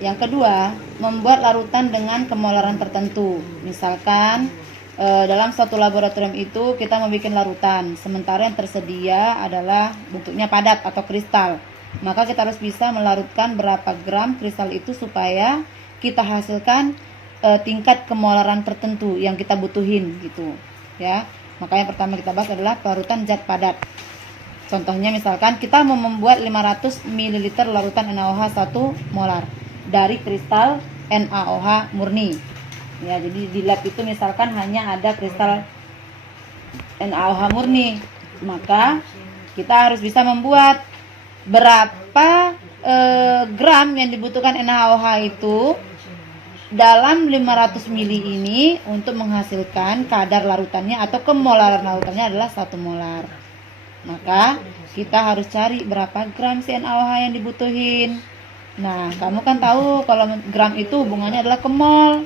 Yang kedua, membuat larutan dengan kemolaran tertentu. Misalkan dalam suatu laboratorium itu kita membuat larutan, sementara yang tersedia adalah bentuknya padat atau kristal. Maka kita harus bisa melarutkan berapa gram kristal itu supaya kita hasilkan tingkat kemolaran tertentu yang kita butuhin gitu ya. Maka yang pertama kita bahas adalah larutan zat padat. Contohnya misalkan kita mau membuat 500 ml larutan NaOH 1 molar dari kristal NaOH murni. Ya, jadi di lab itu misalkan hanya ada kristal NaOH murni, maka kita harus bisa membuat berapa gram yang dibutuhkan NaOH itu dalam 500 ml ini untuk menghasilkan kadar larutannya atau kemolaran larutannya adalah 1 molar. Maka kita harus cari berapa gram si NaOH yang dibutuhin. Nah, kamu kan tahu kalau gram itu hubungannya adalah ke mol.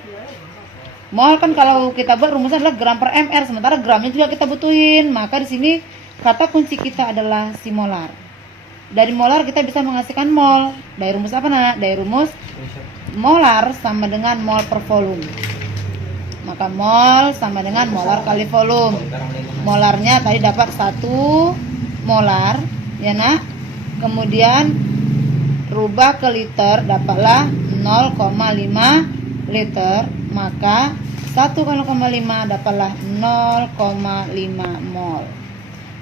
Mol kan kalau kita buat rumusnya adalah gram per ml, sementara gramnya juga kita butuhin. Maka di sini kata kunci kita adalah si molar. Dari molar kita bisa menghasilkan mol. Dari rumus apa nak? Dari rumus molar sama dengan mol per volume. Maka mol sama dengan molar kali volume. Molarnya tadi dapat 1 molar, ya nak. Kemudian rubah ke liter, dapatlah 0,5 liter. Maka 1,5 dapatlah 0,5 mol.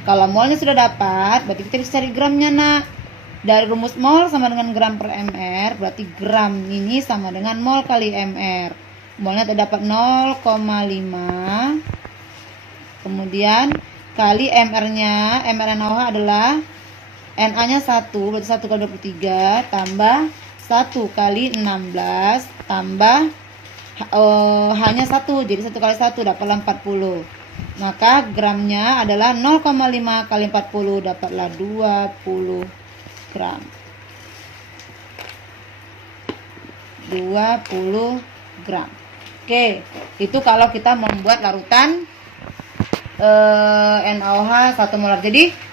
Kalau molnya sudah dapat, berarti kita bisa cari gramnya nak. Dari rumus mol sama dengan gram per mr, berarti gram ini sama dengan mol kali mr. Molnya terdapat 0,5. Kemudian kali mr-nya, mr NaOH adalah Na-nya 1, berarti 1 kali 23 tambah 1 kali 16 tambah hanya 1, jadi 1 kali 1 dapatlah 40. Maka gramnya adalah 0,5 kali 40 dapatlah 20 gram. 20 gram. Oke, itu kalau kita membuat larutan NaOH 1 molar. Jadi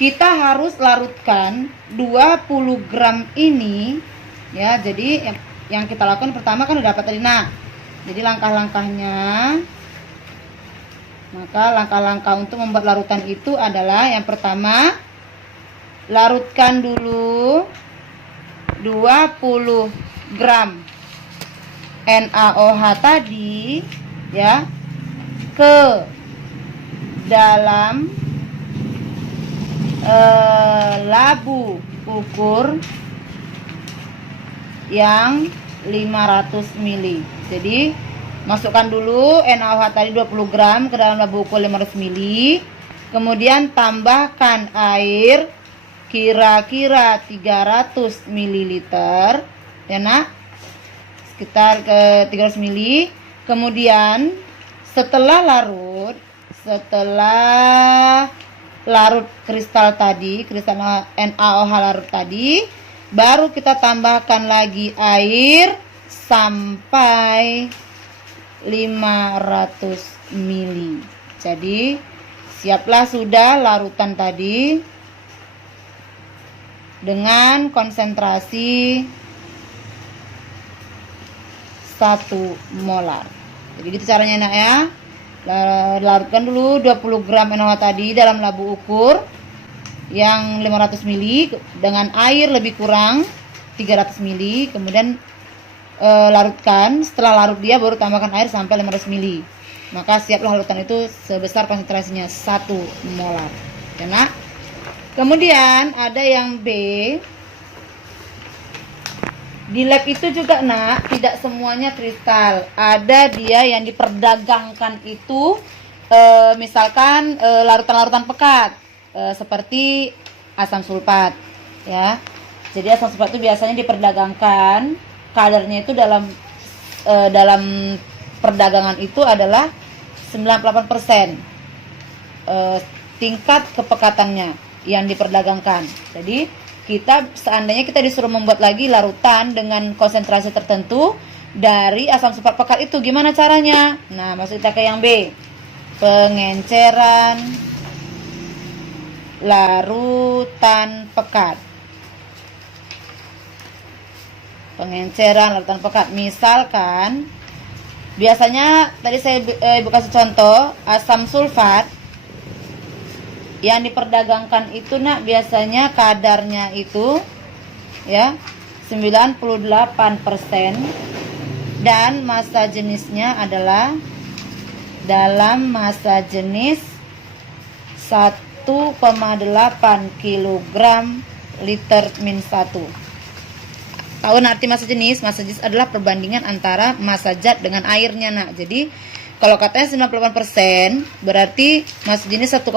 kita harus larutkan 20 gram ini ya. Jadi yang kita lakukan pertama kan udah dapat tadi nak. Jadi langkah-langkahnya, maka langkah-langkah untuk membuat larutan itu adalah yang pertama, larutkan dulu 20 gram NaOH tadi ya ke dalam labu ukur yang 500 ml. Jadi masukkan dulu NaOH tadi 20 gram ke dalam labu ukur 500 ml. Kemudian tambahkan air kira-kira 300 ml ya nak, sekitar ke 300 ml. Kemudian setelah larut kristal tadi, kristal NaOH larut tadi, baru kita tambahkan lagi air sampai 500 ml. Jadi siaplah sudah larutan tadi dengan konsentrasi 1 molar. Jadi gitu caranya nak ya. Larutkan dulu 20 gram NaOH tadi dalam labu ukur yang 500 ml dengan air lebih kurang 300 ml. Kemudian larutkan. Setelah larut dia baru tambahkan air sampai 500 ml. Maka siaplah larutan itu sebesar konsentrasinya 1 molar. Ya nak. Kemudian ada yang B. Di lab itu juga nak, tidak semuanya kristal. Ada dia yang diperdagangkan itu misalkan larutan-larutan pekat seperti asam sulfat ya. Jadi asam sulfat itu biasanya diperdagangkan, kadarnya itu dalam perdagangan itu adalah 98% tingkat kepekatannya yang diperdagangkan. Jadi seandainya kita disuruh membuat lagi larutan dengan konsentrasi tertentu dari asam sulfat pekat itu, gimana caranya? Nah, masuk kita ke yang B. Pengenceran larutan pekat. pengenceran larutan pekat. Misalkan biasanya tadi saya ibu kasih contoh asam sulfat yang diperdagangkan itu nak, biasanya kadarnya itu ya 98% dan massa jenisnya adalah dalam massa jenis 1,8 kg liter min 1. Tahu arti massa jenis? Massa jenis adalah perbandingan antara massa zat dengan airnya nak. Jadi kalau katanya 98% berarti massa jenis 1,8.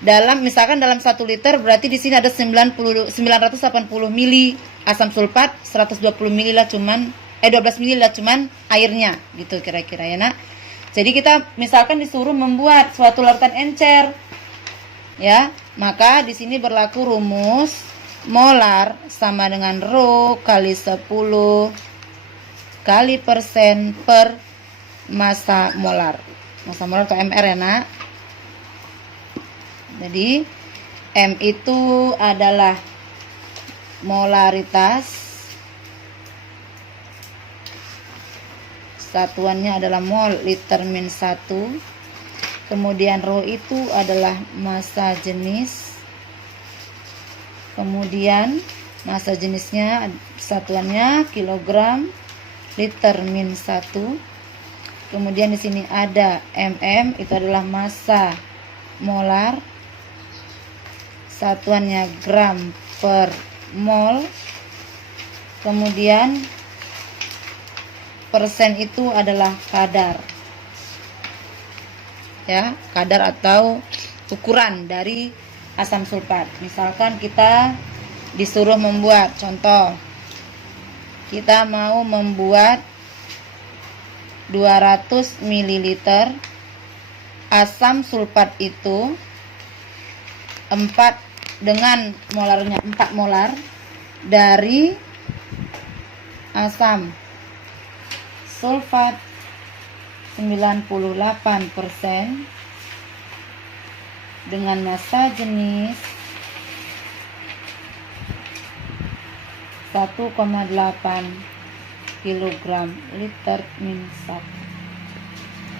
Dalam misalkan dalam 1 liter berarti di sini ada 980 mili asam sulfat, 120 mili lah cuman 12 mili lah cuman airnya gitu kira-kira ya nak. Jadi kita misalkan disuruh membuat suatu larutan encer ya, maka di sini berlaku rumus molar sama dengan rho kali 10 kali persen per massa molar. Massa molar atau mR ya nak. Jadi M itu adalah molaritas, satuannya adalah mol liter min 1. Kemudian rho itu adalah massa jenis. Kemudian massa jenisnya satuannya kilogram liter min 1. Kemudian di sini ada mm, itu adalah massa molar. Satuannya gram per mol. Kemudian persen itu adalah kadar. Ya, kadar atau ukuran dari asam sulfat. Misalkan kita disuruh membuat contoh, kita mau membuat 200 ml asam sulfat itu 4 dengan molarnya 4 molar dari asam sulfat 98% dengan massa jenis 1,8 kg liter min 1.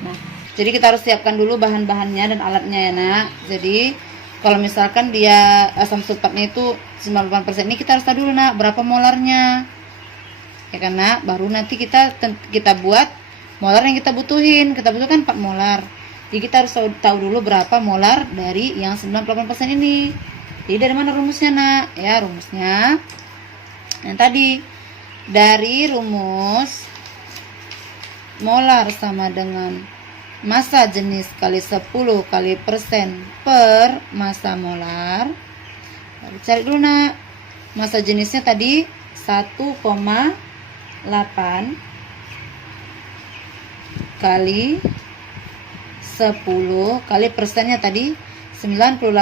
Nah, jadi kita harus siapkan dulu bahan-bahannya dan alatnya ya nak. Jadi kalau misalkan dia asam sulfatnya itu 98%, ini kita harus tahu dulu nak berapa molarnya ya kan nak, baru nanti kita buat molar yang kita butuhin. Kita butuhkan 4 molar. Jadi kita harus tahu dulu berapa molar dari yang 98% ini. Jadi dari mana rumusnya nak? Ya rumusnya yang tadi dari rumus molar sama dengan massa jenis kali 10 kali persen per massa molar. Lalu cari dulu nak massa jenisnya tadi 1,8 kali 10 kali persennya tadi 98%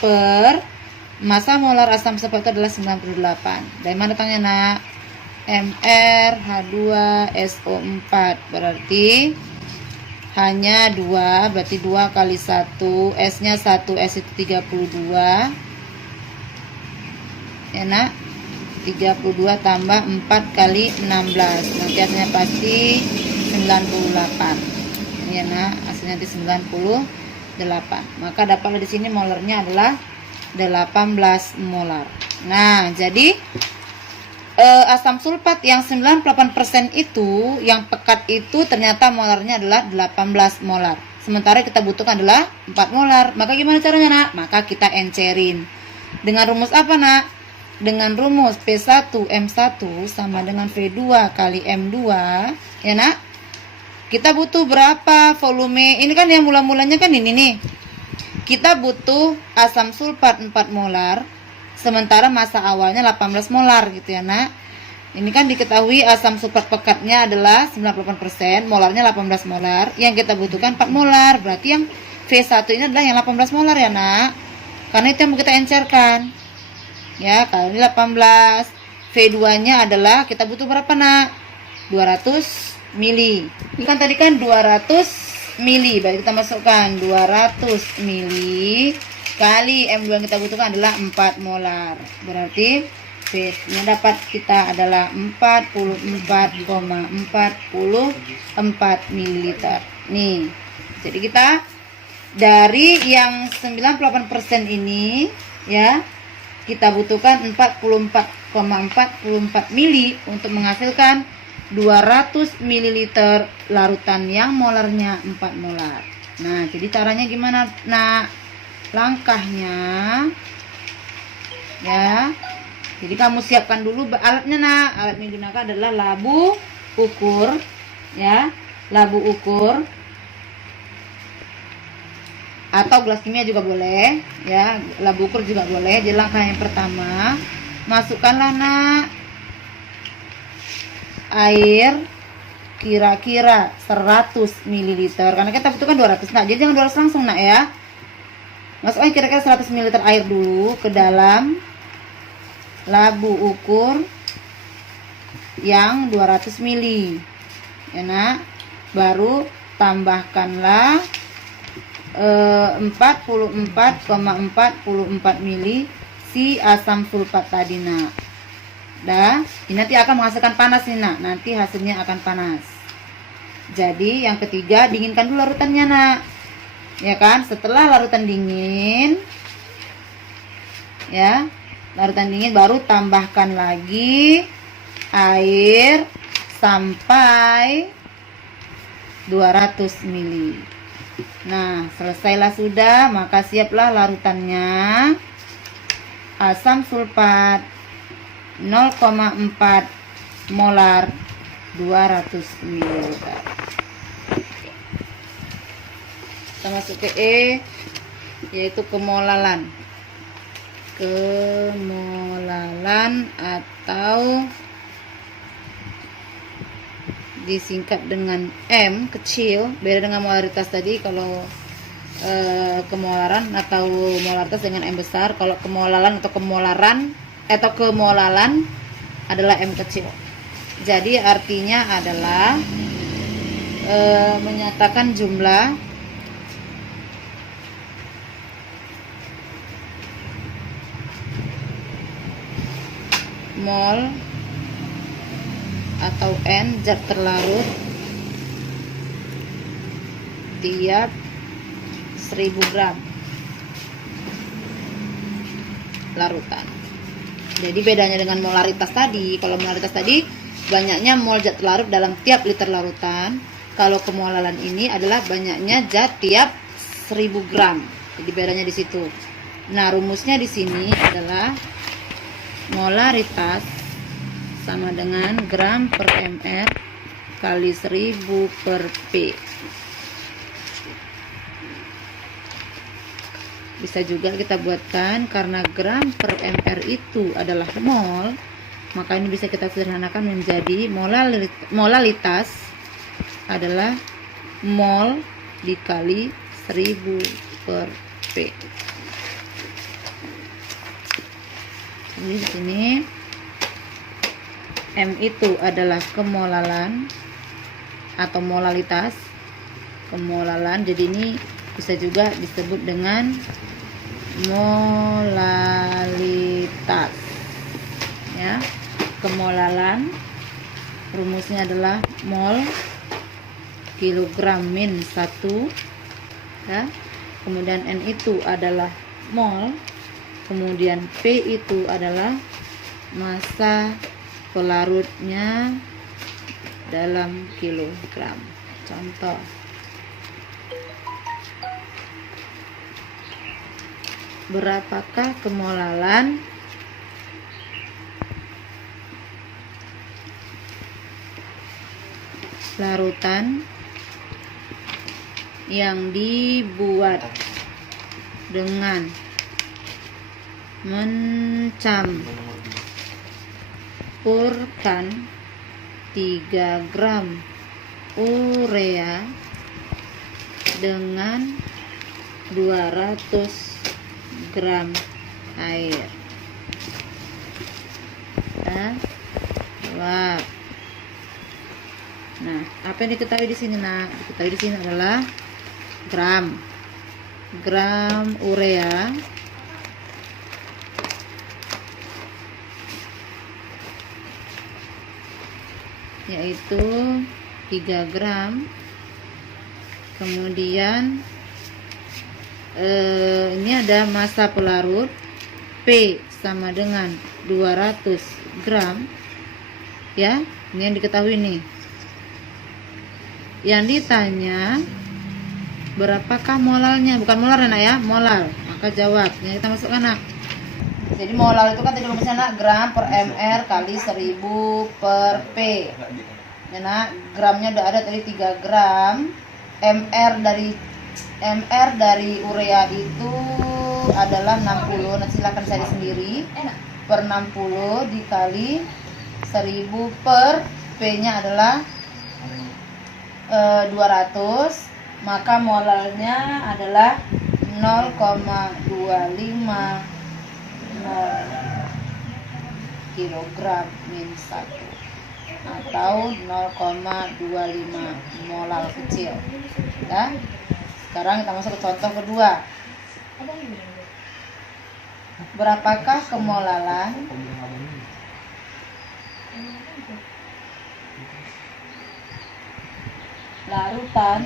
per massa molar asam sulfat itu adalah 98. Dari mana datangnya nak? Mr H2SO4 berarti hanya 2, berarti 2 kali 1, S nya 1, S itu 32 ya nak, 32 tambah 4 kali 16, nanti hasilnya pasti 98 ya nah, hasilnya di 98. Maka dapatlah di sini molarnya adalah 18 molar. Nah, jadi asam sulfat yang 98% itu, yang pekat itu ternyata molarnya adalah 18 molar. Sementara kita butuhkan adalah 4 molar. Maka gimana caranya nak? Maka kita encerin. Dengan rumus apa nak? Dengan rumus P1M1 sama dengan V2 kali M2 ya nak. Kita butuh berapa volume? Ini kan yang mula-mulanya kan ini nih. Kita butuh asam sulfat 4 molar, sementara massa awalnya 18 molar gitu ya nak. Ini kan diketahui asam sulfat pekatnya adalah 98%, molarnya 18 molar. Yang kita butuhkan 4 molar, berarti yang V1 ini adalah yang 18 molar ya nak. Karena itu yang mau kita encerkan. Ya, kali 18. V2-nya adalah kita butuh berapa nak? 200 mili. Ini kan tadi kan 200 mili. Baik, kita masukkan 200 mili kali M2 yang kita butuhkan adalah 4 molar. Berarti P-nya dapat kita adalah 44,44 ml. Nih. Jadi kita dari yang 98% ini ya, kita butuhkan 44,44 mili untuk menghasilkan 200 ml larutan yang molarnya 4 molar. Nah, jadi caranya gimana? Nah, langkahnya ya. Jadi kamu siapkan dulu alatnya. Nah, alat yang digunakan adalah labu ukur ya, labu ukur atau gelas kimia juga boleh ya, labu ukur juga boleh. Jadi langkah yang pertama, masukkanlah nak air kira-kira 100 ml karena kita butuhkan 200. Nah, jadi jangan 200 langsung nak ya. Masukkan kira-kira 100 ml air dulu ke dalam labu ukur yang 200 ml ya nak. Baru tambahkanlah 44,44 mili si asam sulfat tadi nak. Dah, ini nanti akan menghasilkan panas nih nak. Nanti hasilnya akan panas. Jadi yang ketiga, dinginkan dulu larutannya nak. Ya kan? Setelah larutan dingin ya, larutan dingin baru tambahkan lagi air sampai 200 mili. Nah, selesailah sudah, maka siaplah larutannya. Asam sulfat 0,4 molar 200 ml. Kita masuk ke E, yaitu kemolalan. Kemolalan atau disingkat dengan M kecil, beda dengan molaritas tadi. Kalau kemolaran atau molaritas dengan M besar, kalau kemolalan atau kemolaran atau kemolalan adalah M kecil. Jadi artinya adalah menyatakan jumlah mol atau N zat terlarut tiap 1000 gram larutan. Jadi bedanya dengan molaritas tadi, kalau molaritas tadi banyaknya mol zat terlarut dalam tiap liter larutan. Kalau kemolalan ini adalah banyaknya zat tiap 1000 gram. Jadi bedanya di situ. Nah, rumusnya di sini adalah molaritas sama dengan gram per mr kali 1000 per P. Bisa juga kita buatkan, karena gram per mr itu adalah mol, maka ini bisa kita sederhanakan menjadi molalitas adalah mol dikali 1000 per P. Jadi di sini M itu adalah kemolalan atau molalitas, kemolalan. Jadi ini bisa juga disebut dengan molalitas ya. Kemolalan rumusnya adalah mol kilogram min 1 ya. Kemudian N itu adalah mol, kemudian P itu adalah massa pelarutnya dalam kilogram. Contoh, berapakah kemolalan larutan yang dibuat dengan mencampurkan 3 gram urea dengan 200 gram air. Jawab. Nah, apa yang diketahui di sini nak? Diketahui di sini adalah gram urea yaitu 3 gram. Kemudian ini ada massa pelarut P sama dengan 200 gram ya. Ini yang diketahui nih. Yang ditanya berapakah molalnya, bukan molar nak ya, molar. Maka jawab. Yang kita masukkan nak. Jadi molar itu kan tadi rumusnya nak, gram per mr kali 1000 per p. Ya nak, gramnya udah ada tadi 3 gram. mr dari urea itu adalah 60. Nanti silakan cari sendiri. Per 60 dikali 1000 per p nya adalah 200. Maka molalnya adalah 0,25 mol kilogram min 1 atau 0,25 molal kecil ya. Sekarang kita masuk ke contoh kedua. Berapakah kemolalan larutan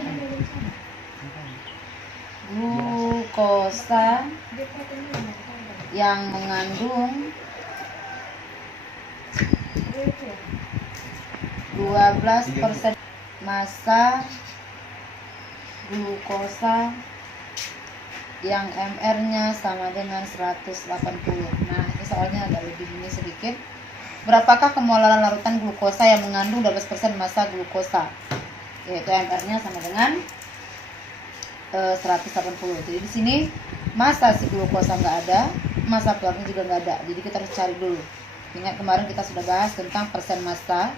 glukosa yang mengandung 12% massa glukosa yang mr-nya sama dengan 180. Nah, ini soalnya agak lebih ini sedikit. Berapakah kemolaran larutan glukosa yang mengandung 12% massa glukosa? Yaitu mr-nya sama dengan 180. Jadi di sini massa si glukosa nggak ada, massa pelarutnya juga nggak ada. Jadi kita harus cari dulu. Ingat kemarin kita sudah bahas tentang persen massa.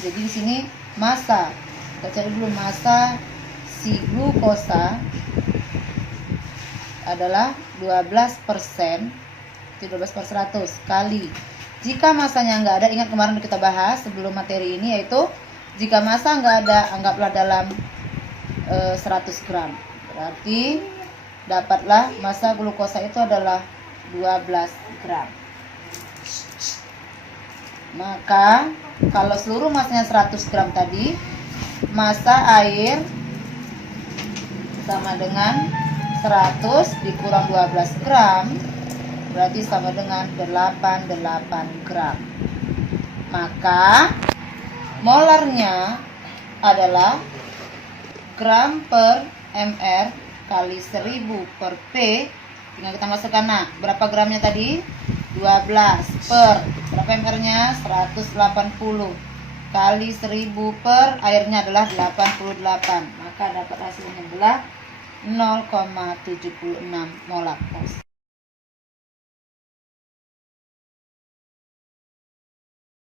Jadi di sini massa, kita cari dulu massa si glukosa adalah 12%, 12/100 kali. Jika massanya nggak ada, ingat kemarin kita bahas sebelum materi ini, yaitu jika massa nggak ada, anggaplah dalam 100 gram. Berarti dapatlah massa glukosa itu adalah 12 gram. Maka kalau seluruh massanya 100 gram tadi, massa air sama dengan 100 dikurang 12 gram berarti sama dengan 88 gram. Maka molarnya adalah gram per mr kali 1000 per p. Tinggal kita masukkan. Nah, berapa gramnya tadi? 12 per berapa mr-nya? 180 kali 1000 per airnya adalah 88. Maka dapat hasilnya adalah 0,76 molar.